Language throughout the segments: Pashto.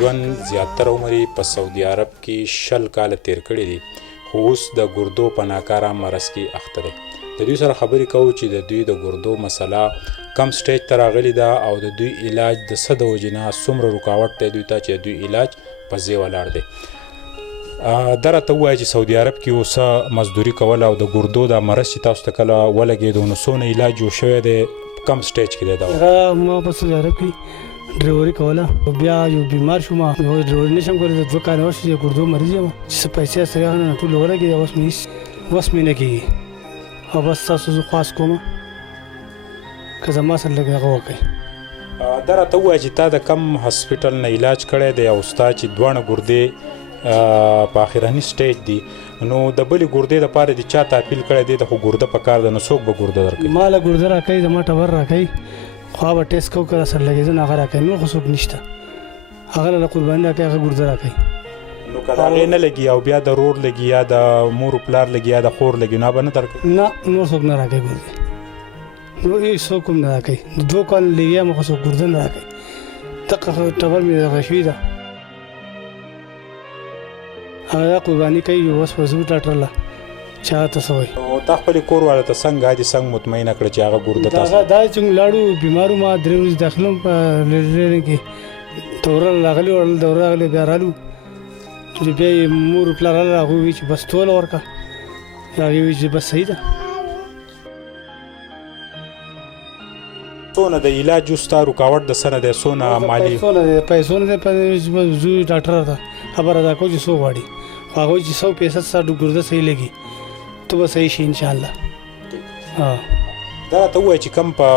ژوند زیاتره عمر یې په سعودي عرب کې 20 کاله تیر کړي دي، خو اوس د ګردو په ناکاره مرض کې اخته دی. د دوی سره خبرې کوو چې د دوی د ګردو مسله کم سټیج ته راغلې ده او د دوی علاج د څه د وجې نه څومره رکاوټ دی دوی ته چې د دوی علاج په ځای ولاړ دی. دا راته ووایه چې سعودي عرب کې اوسه مزدوري کوله او د ګردو دا مرض چې تاسو ته کله ولګېدو نو څونه علاج جوړ شوی دی، کم سټیج کې دی دا؟ ما په سعودي عرب کې ډرایوري کوله، بیا یو بیمار شوم، ډرایوري نشم کولی، د 2 کاله وشو چې ګردو مریض یم، چې څه پیسې سره راغلې نه ټول ولګېدې، اوس مې نه کېږي. او بس تاسو زه خواست کوم که زما سره لږ هغه وکړئ. دا راته ووایه چې تا د کم هاسپیټل نه علاج کړی دی او ستا چې دواړه ګردې په اخرني سټیج دي، نو د بلې ګردې دپاره دې چا ته اپیل کړی دی؟ د خو ګرده په کار ده، نو څوک به ګرده درکوي؟ ما له ګرده راکوي، زما ټبر راکوي، خوا به ټیسټ کوو که راسره لګېږي نو هغه راکوي، نور خو څوک نشته. هغه له قرباني راکوي، هغه ګرده راکوي. نو که د هغې نه لګي او بیا د رور لګي یا د مور و پلار لګي یا د خور لګي نو به نه درکوي؟ نه، نور څوک نه راکوي ګردې، نور هېڅ څوک هم نه راکوي. د 2 کالو لګي یم خو څوک ګرده نه راکوي. دغه ټبر مې دغه شوي ده، هغه قرباني کوي. اوس په زو ډاکټر له چې هغه ته څه وایي. نو تا خپلې کور والا ته څنګه مطمئنه کړه چې هغه ګرده تاسو؟ دا چې موږ لاړو بیمار وم، 3 ورځې داخل وم په لرې کې، دوره راغلې وه، دوره راغلې بیا رالو، چې بیا یې مور پلار راغله، هغوی وایي چې بس توله ورکړه، هغې وایي چې بس صحیح ده. څونه د علاج ستا رکاوټ د څه نه دی؟ څونه مالي؟ پیسو نه دی، زو ډاکټر ته خبره دا کوو چې څو غواړي، خو هغه وایي چې 100% ستا ګرده صحیح لګي، ته به صحیح شي انشاءالله. دا راته ووایه چې کم په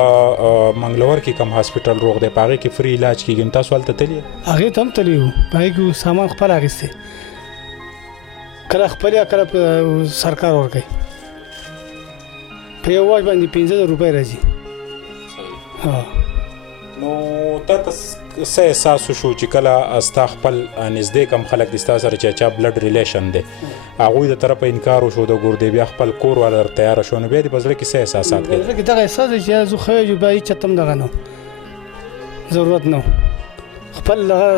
منګلور کې کم هاسپیټل روغ دی، په هغې کې فری علاج کېږي، نو تاسو هلته تللي؟ هغې ته هم تللي وو، په هغې کې سامان خپل اخیستی، کله خپل یا کله سرکار ورکوي. په یو واش باندې 15,000 روپۍ راځي. نو تا ته څه احساس وشو چې کله ستا خپل نږدې کم خلک دي ستا سره چې چا بلډ ریلیشن دی، هغوی د طرفه انکار وشو د ګردې، بیا خپل کور والا در تیاره شو، نو بیا دې په زړه کې څه احساسات کوي؟ په زړه کې دغه احساس دی چې یاره زه ښه یم، بیا هېڅ چاته هم دغه نه ضرورت نه و،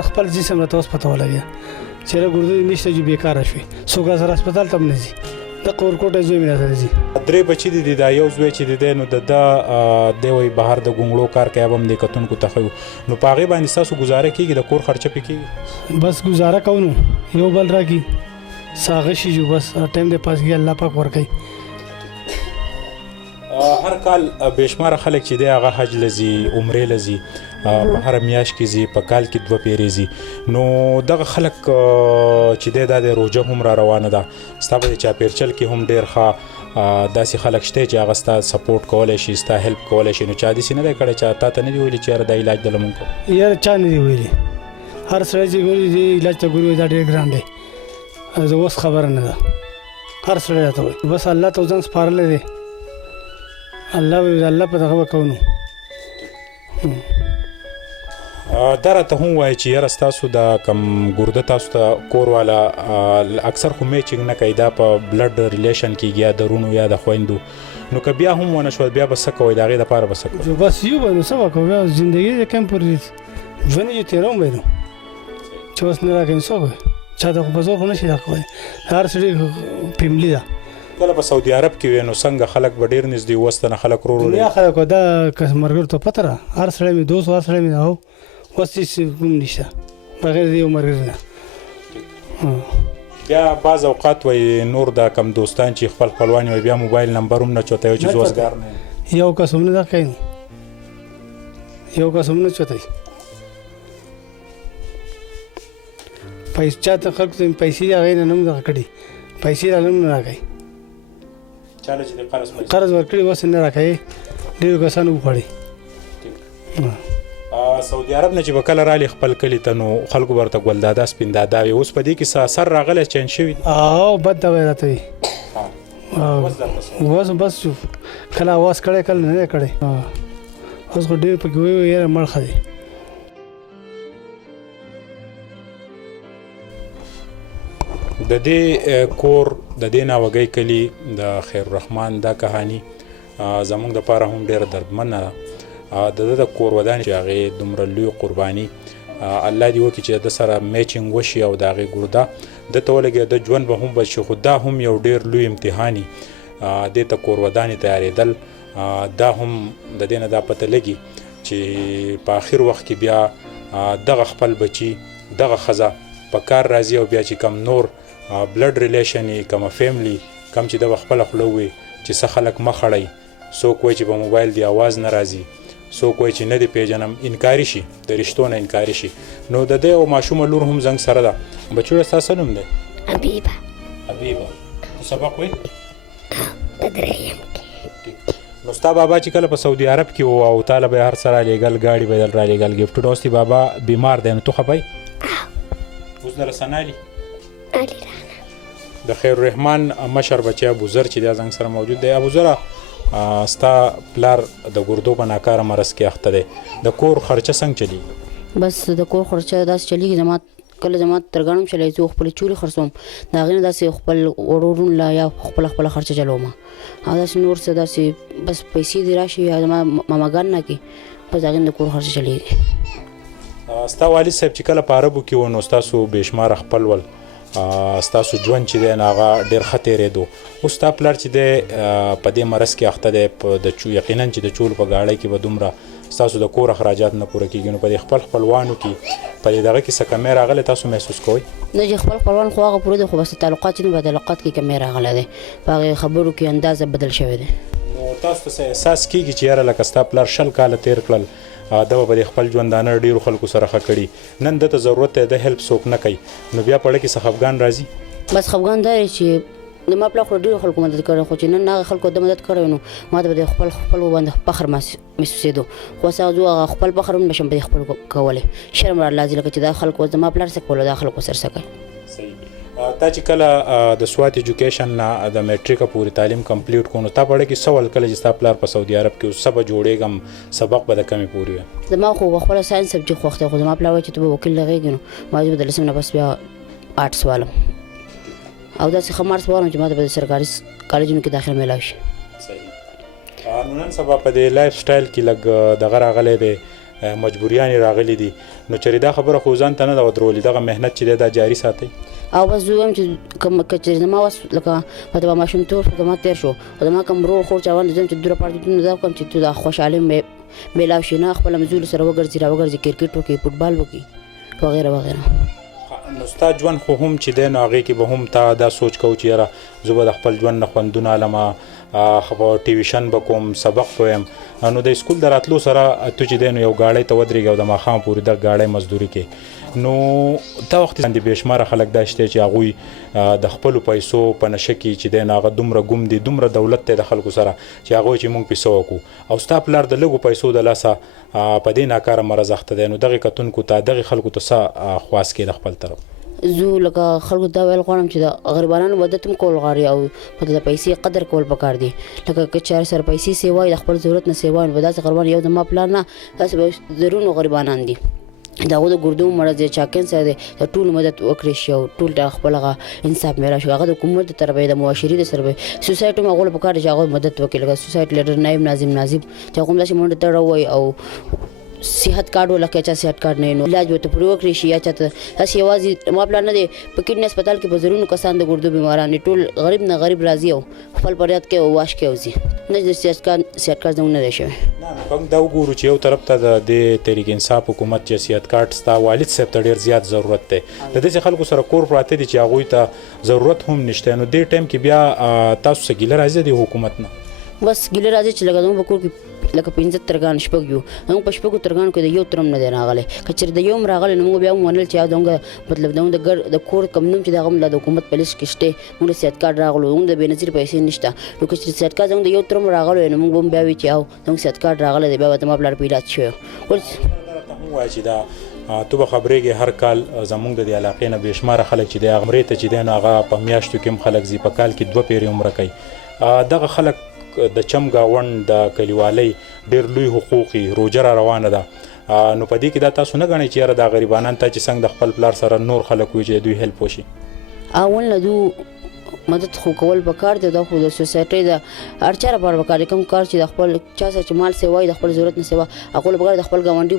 خپل جسم راته اوس پته ولګېده چې یاره ګردې نشته، جو بېکاره شوې، څوک راسره هسپتال ته هم نه ځي. د قورکوټه زوی مې راسره ځي. 3 بچي دي، دا یو زوی چې دی نو د دی وایي بهر د ګونګړو کار کوي، به هم دې کتونکو ته ښیو، نو په هغې باندې ستاسو ګزاره کېږي، د کور خرچه پې کېږي؟ بس ګزاره کوو، نو یو بل راکړي ساغه شي جو، بس ټایم دی پاس کېږي، الله پاک ورکوي. هر کال بېشماره خلک چې دی هغه حج له ځي، عمرې له ځي، په هره میاشت کې ځي، په کال کې 2 پیرې ځي، نو دغه خلک چې دی دا د روژه هم را روانه ده، ستا په چاپېرچل کې هم ډېر ښه داسې خلک شته چې هغه ستا سپورټ کولی شي، ستا هیلپ کولی شي، نو چا داسې نه دی کړی چې تا ته نه دي ویلي چې یاره دا علاج دله مونږ کوو؟ یاره چا نه دي ویلي، هر سړی چې ګوري دې علاج ته ګوري دا ډېر ګران دی، زه اوس خبره نه ده، هر سړی راته وایي. بس الله ته ځان سپارلی دی، الله په دغه به کوو. نو دا راته هم ووایه چې یاره ستاسو د کم ګرده تاسو ته کور والا اکثر خو میچنګ نه کوي، دا په بلډ ریلیشن کېږي یا د رونو یا د خویندو، نو که بیا هم ونه شول بیا به څه کوئ؟ د هغې دپاره به څه کوئ؟ بس یو به نو څه به کوو، بیا زندګي د کم پر ژوند یې تېروم به نو چې اوس نه راکوي څوک به چا ته خو په زور خو نه شي دا کولی، هر سړي فیملي ده. کله په سعودي عرب کې وې نو څنګه خلک به ډېر نږدې وستنه خلک دنیا خلک دا که ملګرو ته پته ده، هر سړی مې دوست و، هر سړی مې هو، اوس هېڅ کوم نشته بغیر د یو ملګري نه. بیا بعض اوقات وایي نور دا کم دوستان چې خپل خپلوان وایي بیا موبایل نمبر هم نه چوتوي چې زوزګار نه یم، یو کس هم نه ده کوي، یو کس هم نه چوتوي. چا ته خلکو ته پیسې هغې نه هم دغه کړي، پیسې راله هم نه راکوي، چاله چې د قرض ورکړي اوس نه راکوي، ډېرو کسانو وخوړي. سعودي عرب نه چې به کله رالي خپل کلي ته نو خلکو به ورته ګلدادا سپین دادا وي، اوس په دې کې څه اثر راغلی چینج شوي دي؟ بد دوا یې راته وي، اوس بس کله اواز کړی کله نه دی کړی، اوس خو ډېر پکې وایي یاره مړ ښه دی. د دې کور د دې ناوګۍ کلي د خیر الرحمن دا کهاني زموږ دپاره هم ډېره دردمنه ده. د ده د کور ودانې چې هغې دومره لوی قرباني الله دې وکړي چې د سره میچینګ وشي او د هغې ګرده دته ولګي د ژوند به هم بچي خو دا هم یو ډېر لوی امتحاني دې ته کور ودانې تیارېدل دا هم د دې نه دا پته لګي چې په آخر وخت کې بیا دغه خپل بچي دغه ښځه په کار راځي او بیا چې کم نور بلډ ریلیشن یې کومه فیملی کم چې دغه خپله خوله ووي چې څه خلک مه خړئ څوک وایي چې په موبایل دی اواز نه راځي څوک وایي چې نه دې پیژنم انکاري شي د رشتو نه انکاري شي نو د دې او ماشومه لور هم زنګ سره ده بچوړه ستا څه نوم دی حبیبه سبق وایي په درېیم کې نو ستا بابا چې کله په سعودي عرب کې و او تاله به هر څه رالیږل ګاډي به دل رالیږل ګفټونه اوس دې بابا بیمار دی نو تو خفئ اوس دله څه نالي د خیر الرحمن مشر بچی ابوذر چې دا زنګ سره موجود دی ابوذره ستا پلار د ګردو په ناکاره مرض کې اخته دی د کور خرچه څنګه چلیږي بس د کور خرچه داسې چلیږي زما کله زما ترګاڼم چلی زه خپلې چورې خرڅوم د هغې نه داسې خپل وړورون له یا خپله خرچه چلوم او داسې نور څه داسې بس پیسې دې راشي یا زما ماماګان نه کې بس د هغې نه د کور خرچه چلیږي ستا والد صاحب چې کله په عربو کې و نو ستاسو بېشماره خپل ول ستاسو ژوند چې دی نو هغه ډېر ښه تېرېدو اوس ستا پلار چې دی په دې مرض کې اخته دی یقینا چې د چولو په ګاړۍ کې به دومره ستاسو د کور اخراجات نه پوره کېږي نو په دې خپل خپلوانو کې په دې دغه کې څه کمی راغلی تاسو محسوس کوئ نه چې خپل خپلوان خو هغه پوره دی خو بس تعلقات چې په تعلقات کې کمی راغلی دی په هغې خبرو کې اندازه بدل شوی دی نو تاسو ته احساس کېږي چې یاره لکه ستا پلار 20 کاله تېر کړل دا به د خپل ژوندانه ډېرو خلکو سره ښه کړي نن دته ضرورت دی د هیلپ څوک نه کوي نو بیا په اړه کې څه خفګان راځي بس خفګان دا دی چې زما پلار خو ډېرو خلکو مدد کړی خو چې نن هغه خلکو د مدد کړی نو ما ته به د خپل باندې فخر محسوسېدو خو اوس هغه زه هغه خپل فخر هم نشم په دې خپل کولی شرم راځي لکه چې دا خلکو زما پلار څه کولو دا خلکو سره څه کوي صحیح تا چې کله د سوات ایجوکیشن نه د میټریکه پورې تعلیم کمپلیټ کړو نو تا په اړه کې څه ول کله چې ستا پلار په سعودي عرب کې اوس څه به جوړېږم سبق به د کمې پورې وي زما خو خپله ساینس سبجیکټ خوښ دی خو زما پلار وایي چې ته به وکیل لغېږې نو ما چې به د لسم نه بس بیا آرټس والم او داسې ښه مارکس واخلم چې ما ته به د سرکاري کالجونو کې داخل میلاو شي صحیح نو نن سبا په دې لایف سټایل کې لږ دغه راغلی دی مجبوریانې راغلي دي نو چېرې دا خبره خو ځان ته نه ده ودرولې دغه محنت چې دی دا جاري ساتئ او بس زه وایم چې که چېرې زما وس لکه په ماشومتوب زما تېر شو خو زما کوم ورور خور چې هغه زه یم چې دوه پارټي نو دا کوم چې تو دا خوشحالي میلاو شي نه خپله مزولو سره وګرځي کرکټ وکړي فوټبال وکړي وغیره وغیره نو ستا ژوند خو هم چې دی نو هغې کې به هم تا دا سوچ کوو چې یاره زه به د خپل ژوند نه خوندونه علمه ټیویشن به کوم سبق به ویم نو د سکول د راتلو سره تو چې دی نو یو ګاډۍ ته ودرېږي او د ماښام پورې دغه ګاډۍ مزدوري کوي نو دا وخت باندې بېشماره خلک دا شته چې هغوی د خپلو پیسو په نشه کې چې دی نو هغه دومره ګم دي دومره دولت دی د خلکو سره چې هغوی چې موږ پې څه وکړو او ستا پلار د لږو پیسو د لاسه په دې ناکاره مرض اخته دی نو دغې کتونکو ته دغې خلکو ته څه خواست کې د خپل طرف زه لکه خلکو دا ویل غواړم چې د غریبانو مدد هم کول غواړي او په د پیسې قدر کول پکار دي لکه که چا سره پیسې سیوا د خپل ضرورت نه سیوا نو داسې غریبان یو زما پلار نه داسې به زرونو غریبانان دي د هغو د ګردو مرض دی چا کینسر دی د ټولو مدد وکړی شي او ټول ته خپل هغه انصاف میلاو شي هغه د حکومت د طرفه د معاشري د طرفه سوسایټي هم هغو له پکار دی چې هغوی مدد وکړي لکه سوسایټي لیډر نایب ناظم چې هغه هم داسې منډه تړه ووایي او صحت کارت ولکه چا صحت کارت نه نو علاج ورته پرې وکړی شي یا چاته داسې یوازې ما پلار نه دی په کډني هسپتال کې په زرونو کسان د ګردو بیماران دي ټول غریب نه غریب راځي او خپل فریاد کوي او واش کوي او ځي نه د صحت کارت زموږ نه دی شوی نه موږ دا وګورو چې یو طرف ته د دې تحریک انصاف حکومت چې صحت کارت ستا والد صاحب ته ډېر زیات ضرورت دی د داسې خلکو سره کور پراته دي چې هغوی ته ضرورت هم نشته نو دې ټایم کې بیا تاسو څه ګیله راځي د حکومت نه بس ګیله راځي چې لکه زموږ په کور کې لکه 15 ترګان شپږ یو موږ په شپږو ترګانو کې د یو ترم نه دی راغلی که چېرې د یو هم راغلی نو موږ بیا هم ومنل چې دغه مطلب دغه د کور کم نوم چې د هغه هم د حکومت په لیست کې شته موږ د صحت کارت راغلو موږ د بېنظیر پیسې نشته نو که چېرې صحت کارت زموږ د یو ترم راغلی نو موږ به هم بیا وي چې او زموږ صحت کارت راغلی دی بیا به زما پلار په علاج شوی وایي چې دا تو به خبرېږې هر کال زموږ د دې علاقې نه بېشماره خلک چې دی هغه عمرې ته چې دی نو هغه په میاشتو کې هم خلک ځي په کال کې 2 پیرې عمره کوي دغه خلک د چم گاوند د کلیوالۍ ډېر لوی حقوقي روجه را روانه ده نو په دې کې دا تاسو نه ګڼئ چې یاره دا غریبانان ته چې څنګه د خپل پلار سره نور خلک وي چې د دوی هیلپ وشي اول نه دو مدد خو کول پکار دی دا خو د سوسایټۍ د هر چا لپاره پکار دی کوم کار چې د خپل چا سره چې مال سیوا د خپل ضرورت نه سیوا هغو لپاره د خپل ګاونډي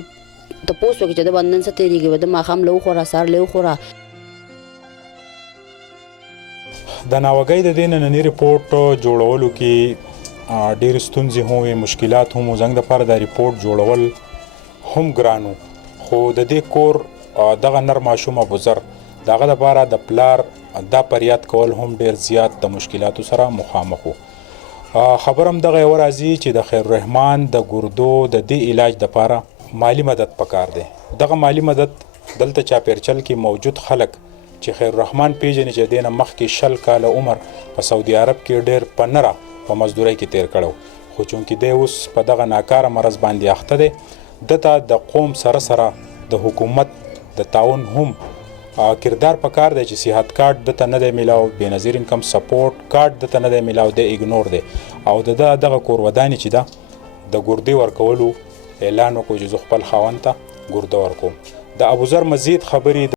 تپوس وکړي چې د بندن څه تېرېږي به د ماښام له وخوره سهار له وخوره. د ناوګۍ د دې ننني ریپورټ جوړولو کې ډېرې ستونزې هم وې، مشکلات هم وو. زموږ دپاره دا ریپورټ جوړول هم ګران و، خو د دې کور دغه نر ماشوم ابوذر د هغه دپاره د پلار دا فریاد کول هم ډېر زیات د مشکلاتو سره مخامخ و. خبر هم دغه یوه راځي چې د خیر الرحمن د ګردو د دې علاج دپاره مالی مدد پکار دی. دغه مالی مدد دلته چاپیرچل کې موجود خلک چې خیر الرحمن پیژني چې دې نه مخکې 20 کاله عمر په سعودي عرب کې ډېر په نره په مزدورۍ کې تیر کړی، خو چونکې دی اوس په دغه ناکاره مرض باندې اخته دی، دته د قوم سره سره د حکومت د تعاون هم کردار پکار دی چې صحت کارت دته نه دی میلاو، بېنظیر انکم سپورټ کارت دته نه دی میلاو، دی اګنور دی. او دغه کور ودانې چې ده د ګردې ورکولو اعلان وکړو چې زه خپل خاوند ته ګرده ورکوم. د ابوذر مزید خبرې